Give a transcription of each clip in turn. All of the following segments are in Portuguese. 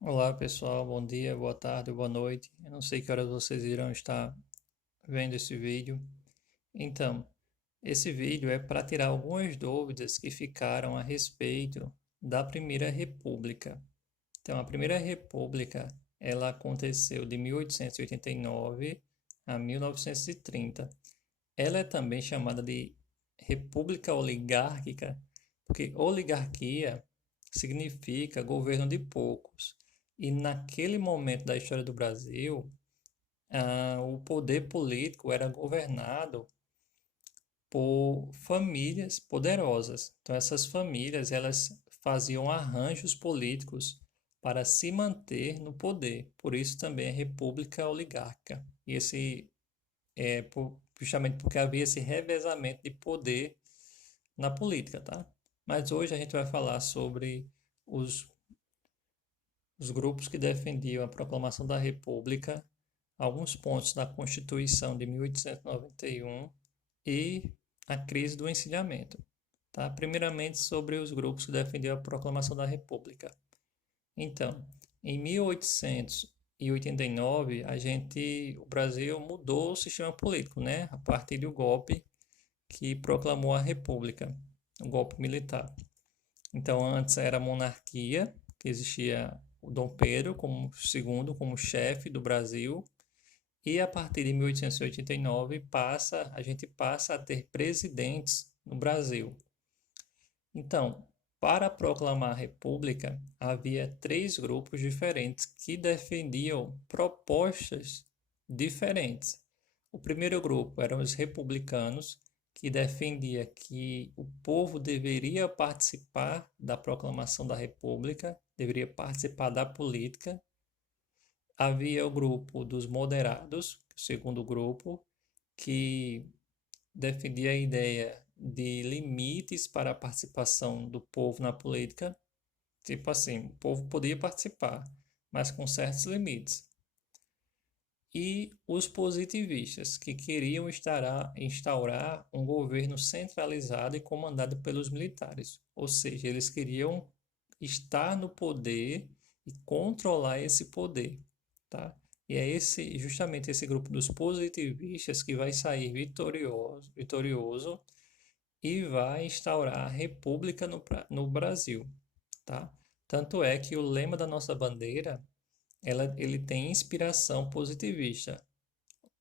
Olá pessoal, bom dia, boa tarde, boa noite. Eu não sei que horas vocês irão estar vendo esse vídeo. Então, esse vídeo é para tirar algumas dúvidas que ficaram a respeito da Primeira República. Então, a Primeira República, ela aconteceu de 1889 a 1930. Ela é também chamada de República Oligárquica, porque oligarquia significa governo de poucos. E naquele momento da história do Brasil, o poder político era governado por famílias poderosas. Então, essas famílias elas faziam arranjos políticos para se manter no poder. Por isso também é República Oligárquica. E esse justamente porque havia esse revezamento de poder na política, tá? Mas hoje a gente vai falar sobre os, os grupos que defendiam a proclamação da República, alguns pontos da Constituição de 1891 e a crise do encilhamento, tá? Primeiramente sobre os grupos que defendiam a proclamação da República. Então, em 1889, o Brasil mudou o sistema político, né? A partir do golpe que proclamou a República, o golpe militar. Então, antes era a monarquia, que existia o Dom Pedro como segundo, como chefe do Brasil, e a partir de 1889 a gente passa a ter presidentes no Brasil. Então, para proclamar a República, havia três grupos diferentes que defendiam propostas diferentes. O primeiro grupo eram os republicanos, que defendia que o povo deveria participar da proclamação da República, deveria participar da política. Havia o grupo dos moderados, o segundo grupo, que defendia a ideia de limites para a participação do povo na política. Tipo assim, o povo podia participar, mas com certos limites. E os positivistas, que queriam instaurar um governo centralizado e comandado pelos militares. Ou seja, eles queriam estar no poder e controlar esse poder, tá? E é justamente esse grupo dos positivistas que vai sair vitorioso e vai instaurar a República no Brasil, tá? Tanto é que o lema da nossa bandeira, ele tem inspiração positivista.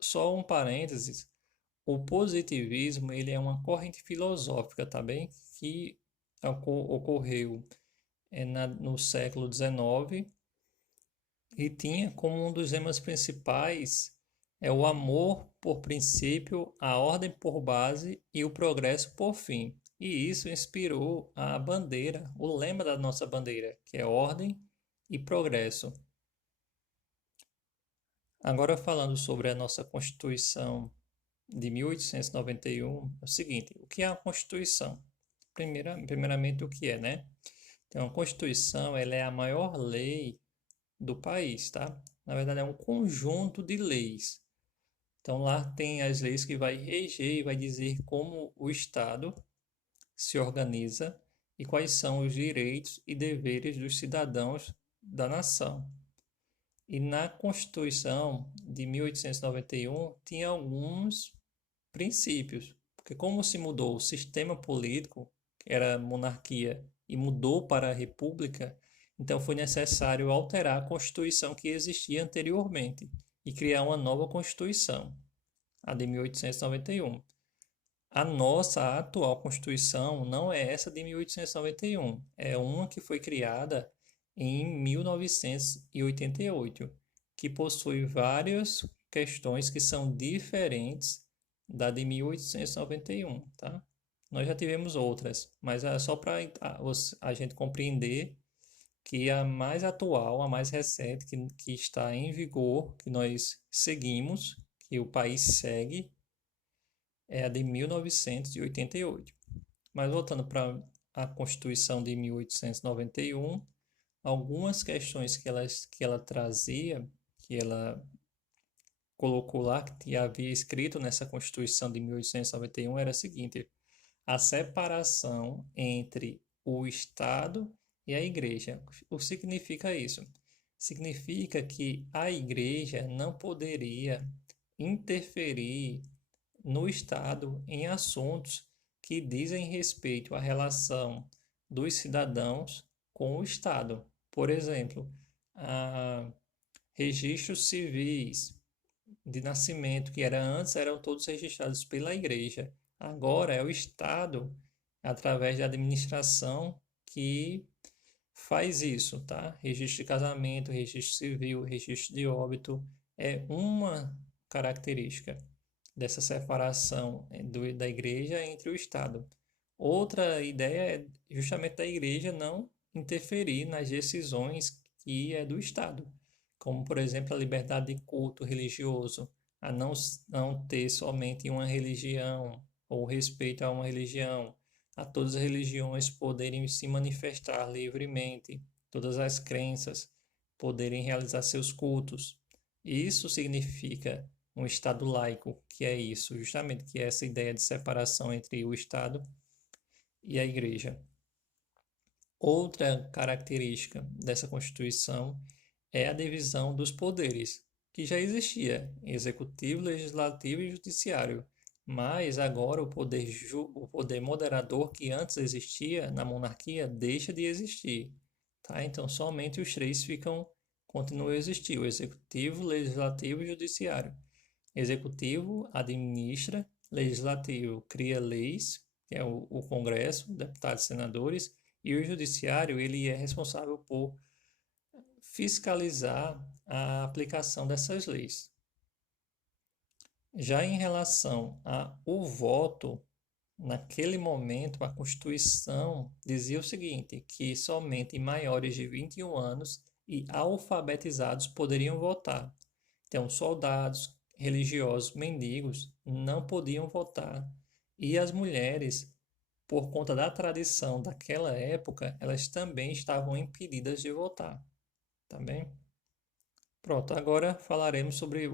Só um parênteses, o positivismo, ele é uma corrente filosófica, tá bem? Que ocorreu no século XIX e tinha como um dos lemas principais o amor por princípio, a ordem por base e o progresso por fim. E isso inspirou a bandeira, o lema da nossa bandeira, que é ordem e progresso. Agora falando sobre a nossa Constituição de 1891, é o seguinte, o que é a Constituição? Primeiramente, o que é, né? Então, a Constituição, ela é a maior lei do país, tá? Na verdade, é um conjunto de leis. Então, lá tem as leis que vai reger e vai dizer como o Estado se organiza e quais são os direitos e deveres dos cidadãos da nação. E na Constituição de 1891 tinha alguns princípios, porque como se mudou o sistema político, que era monarquia, e mudou para a república, então foi necessário alterar a Constituição que existia anteriormente e criar uma nova Constituição, a de 1891. A nossa atual Constituição não é essa de 1891, é uma que foi criada em 1988, que possui várias questões que são diferentes da de 1891, tá? Nós já tivemos outras, mas é só para a gente compreender que a mais atual, a mais recente, que está em vigor, que nós seguimos, que o país segue, é a de 1988. Mas voltando para a Constituição de 1891, algumas questões que ela trazia, que ela colocou lá, que havia escrito nessa Constituição de 1891, era a seguinte: a separação entre o Estado e a Igreja. O que significa isso? significa que a igreja não poderia interferir no Estado em assuntos que dizem respeito à relação dos cidadãos com o Estado. Por exemplo, registros civis de nascimento, que era antes, eram todos registrados pela igreja. Agora é o Estado, através da administração, que faz isso, tá? Registro de casamento, registro civil, registro de óbito é uma característica dessa separação da igreja entre o Estado. Outra ideia é justamente da igreja não interferir nas decisões que é do Estado, como, por exemplo, a liberdade de culto religioso, a não ter somente uma religião ou respeito a uma religião, a todas as religiões poderem se manifestar livremente, todas as crenças poderem realizar seus cultos. Isso significa um Estado laico, que é isso, justamente, que é essa ideia de separação entre o Estado e a Igreja. Outra característica dessa Constituição é a divisão dos poderes, que já existia, executivo, legislativo e judiciário, mas agora o poder moderador que antes existia na monarquia deixa de existir, tá? Então somente os três continuam a existir, o executivo, legislativo e judiciário. Executivo administra, legislativo cria leis, que é o Congresso, deputados e senadores, e o judiciário ele é responsável por fiscalizar a aplicação dessas leis. Já em relação ao voto, naquele momento a Constituição dizia o seguinte, que somente maiores de 21 anos e alfabetizados poderiam votar. Então, soldados, religiosos, mendigos não podiam votar. E as mulheres, por conta da tradição daquela época, elas também estavam impedidas de votar. Tá bem? Pronto, agora falaremos sobre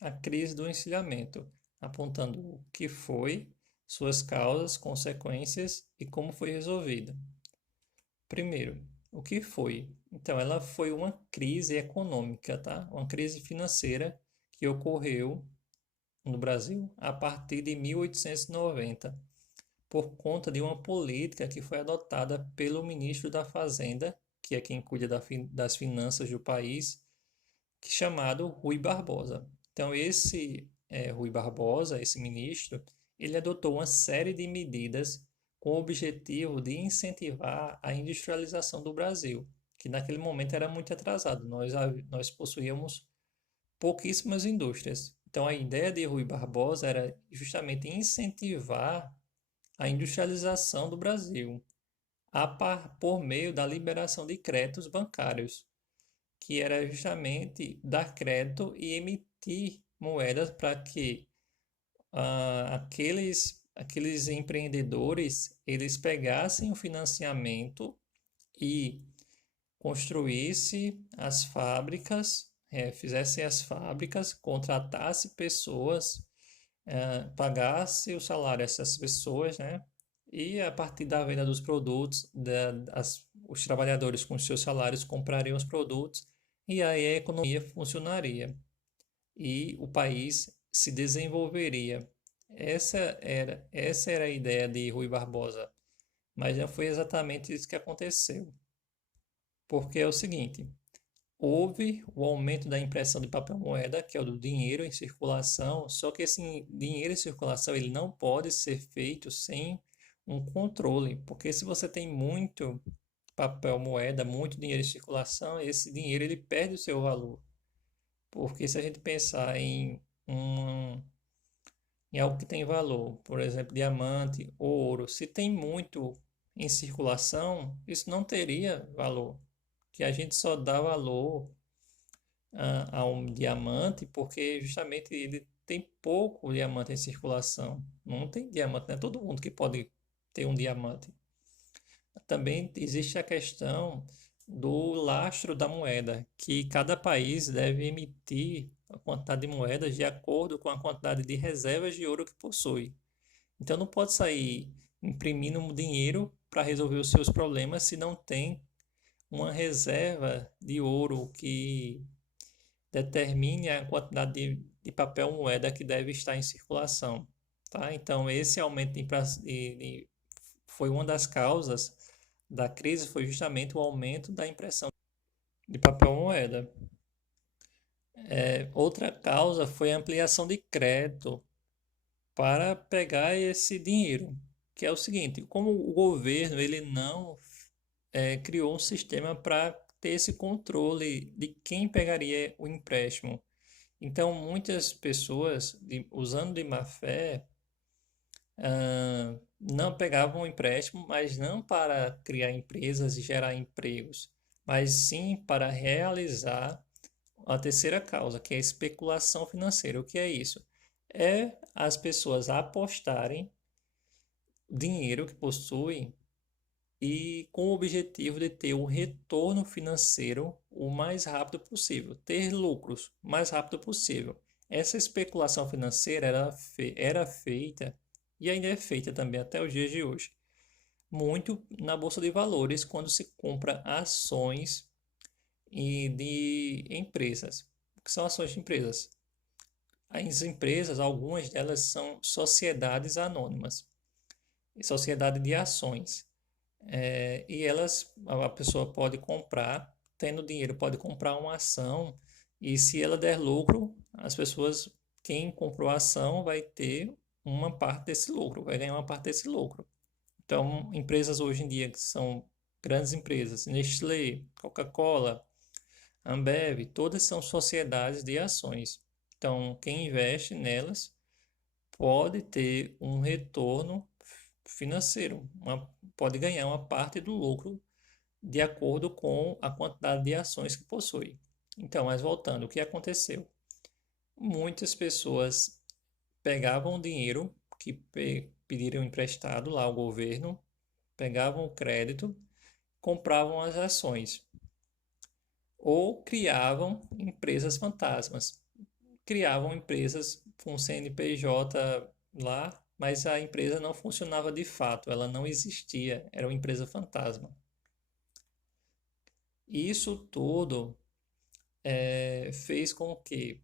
a crise do encilhamento, apontando o que foi, suas causas, consequências e como foi resolvida. Primeiro, o que foi? Então, ela foi uma crise econômica, tá? Uma crise financeira que ocorreu no Brasil a partir de 1890, por conta de uma política que foi adotada pelo ministro da Fazenda, que é quem cuida das finanças do país, chamado Rui Barbosa. Então, Rui Barbosa, esse ministro, ele adotou uma série de medidas com o objetivo de incentivar a industrialização do Brasil, que naquele momento era muito atrasado. Nós possuíamos pouquíssimas indústrias. Então, a ideia de Rui Barbosa era justamente incentivar a industrialização do Brasil por meio da liberação de créditos bancários, que era justamente dar crédito e emitir moedas para que aqueles empreendedores eles pegassem o financiamento e construísse as fábricas, fizesse as fábricas, contratasse pessoas, pagasse o salário dessas pessoas, né? E a partir da venda dos produtos, os trabalhadores com seus salários comprariam os produtos e aí a economia funcionaria e o país se desenvolveria. Essa era a ideia de Rui Barbosa, mas não foi exatamente isso que aconteceu. Porque é o seguinte, houve o aumento da impressão de papel moeda, que é o do dinheiro em circulação, só que esse dinheiro em circulação ele não pode ser feito sem um controle, porque se você tem muito papel moeda, muito dinheiro em circulação, esse dinheiro ele perde o seu valor. Porque se a gente pensar em algo que tem valor, por exemplo, diamante, ouro, se tem muito em circulação, isso não teria valor. Que a gente só dá valor a um diamante porque justamente ele tem pouco diamante em circulação. Não tem diamante, não é todo mundo que pode ter um diamante. Também existe a questão do lastro da moeda, que cada país deve emitir a quantidade de moedas de acordo com a quantidade de reservas de ouro que possui. Então não pode sair imprimindo dinheiro para resolver os seus problemas se não tem uma reserva de ouro que determine a quantidade de papel moeda que deve estar em circulação, tá? Então, esse aumento foi uma das causas da crise, foi justamente o aumento da impressão de papel moeda. Outra causa foi a ampliação de crédito para pegar esse dinheiro, que é o seguinte, como o governo ele não criou um sistema para ter esse controle de quem pegaria o empréstimo. Então, muitas pessoas, usando de má fé, não pegavam o empréstimo, mas não para criar empresas e gerar empregos, mas sim para realizar a terceira causa, que é a especulação financeira. O que é isso? É as pessoas apostarem dinheiro que possuem e com o objetivo de ter um retorno financeiro o mais rápido possível, ter lucros o mais rápido possível. Essa especulação financeira era feita e ainda é feita também até os dias de hoje, muito na bolsa de valores, quando se compra ações de empresas. O que são ações de empresas? As empresas, algumas delas são sociedades anônimas, sociedade de ações. E a pessoa pode comprar, tendo dinheiro, pode comprar uma ação, e se ela der lucro, quem comprou a ação vai ter uma parte desse lucro, vai ganhar uma parte desse lucro. Então, empresas hoje em dia que são grandes empresas, Nestlé, Coca-Cola, Ambev, todas são sociedades de ações. Então, quem investe nelas pode ter um retorno financeiro, pode ganhar uma parte do lucro de acordo com a quantidade de ações que possui. Então, mas voltando, o que aconteceu? Muitas pessoas pegavam o dinheiro que pediram emprestado lá ao governo, pegavam o crédito, compravam as ações ou criavam empresas fantasmas. Criavam empresas com CNPJ lá, mas a empresa não funcionava de fato, ela não existia, era uma empresa fantasma. Isso tudo fez com que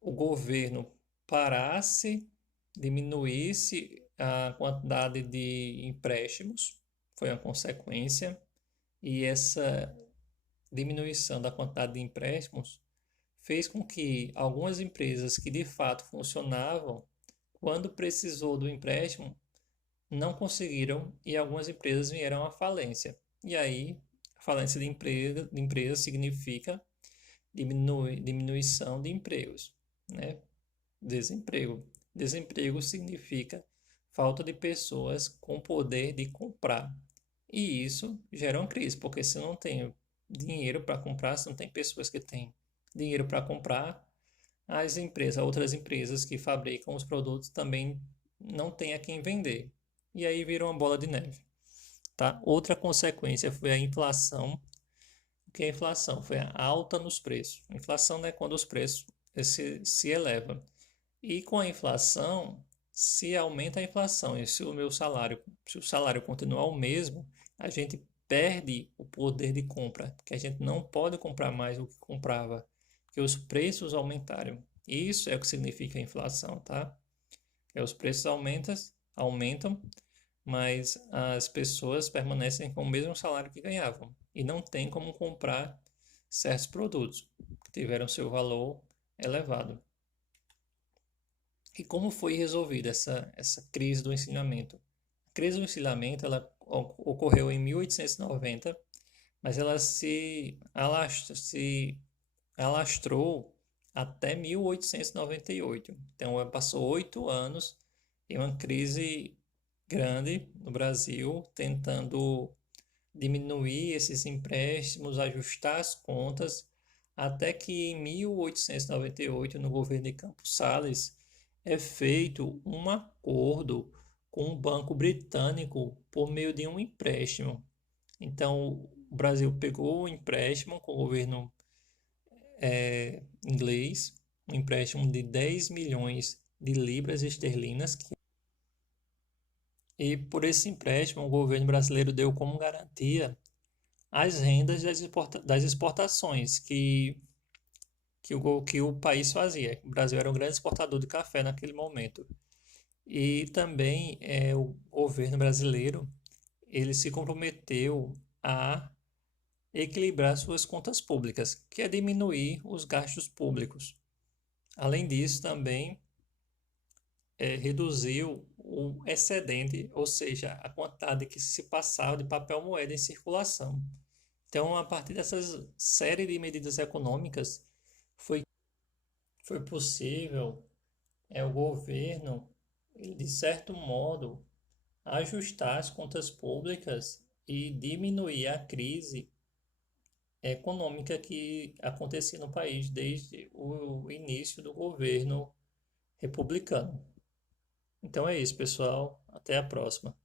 o governo parasse, diminuísse a quantidade de empréstimos, foi uma consequência, e essa diminuição da quantidade de empréstimos fez com que algumas empresas que de fato funcionavam, quando precisou do empréstimo, não conseguiram e algumas empresas vieram à falência. E aí, a falência de empresa significa diminuição de empregos, né? Desemprego. Desemprego significa falta de pessoas com poder de comprar. E isso gera uma crise, porque se não tem dinheiro para comprar, se não tem pessoas que têm dinheiro para comprar, outras empresas que fabricam os produtos também não têm a quem vender. E aí vira uma bola de neve, tá? Outra consequência foi a inflação. O que é a inflação? Foi a alta nos preços. A inflação, né, quando os preços se elevam. E com a inflação, se aumenta a inflação e se o salário continuar o mesmo, a gente perde o poder de compra, porque a gente não pode comprar mais do que comprava, porque os preços aumentaram. Isso é o que significa a inflação, tá? Os preços aumentam, mas as pessoas permanecem com o mesmo salário que ganhavam e não tem como comprar certos produtos que tiveram seu valor elevado. E como foi resolvida essa crise do ensinamento? A crise do ensinamento ela ocorreu em 1890, mas ela se alastrou até 1898. Então, ela passou 8 anos em uma crise grande no Brasil, tentando diminuir esses empréstimos, ajustar as contas, até que em 1898, no governo de Campos Salles, é feito um acordo com o Banco Britânico por meio de um empréstimo. Então, o Brasil pegou o empréstimo com o governo inglês, um empréstimo de 10 milhões de libras esterlinas, e por esse empréstimo o governo brasileiro deu como garantia as rendas das exportações que o país fazia. O Brasil era um grande exportador de café naquele momento. E também o governo brasileiro ele se comprometeu a equilibrar suas contas públicas, que é diminuir os gastos públicos. Além disso, também reduziu o excedente, ou seja, a quantidade que se passava de papel moeda em circulação. Então, a partir dessas série de medidas econômicas, foi, foi possível o governo, de certo modo, ajustar as contas públicas e diminuir a crise econômica que acontecia no país desde o início do governo republicano. Então é isso, pessoal. Até a próxima.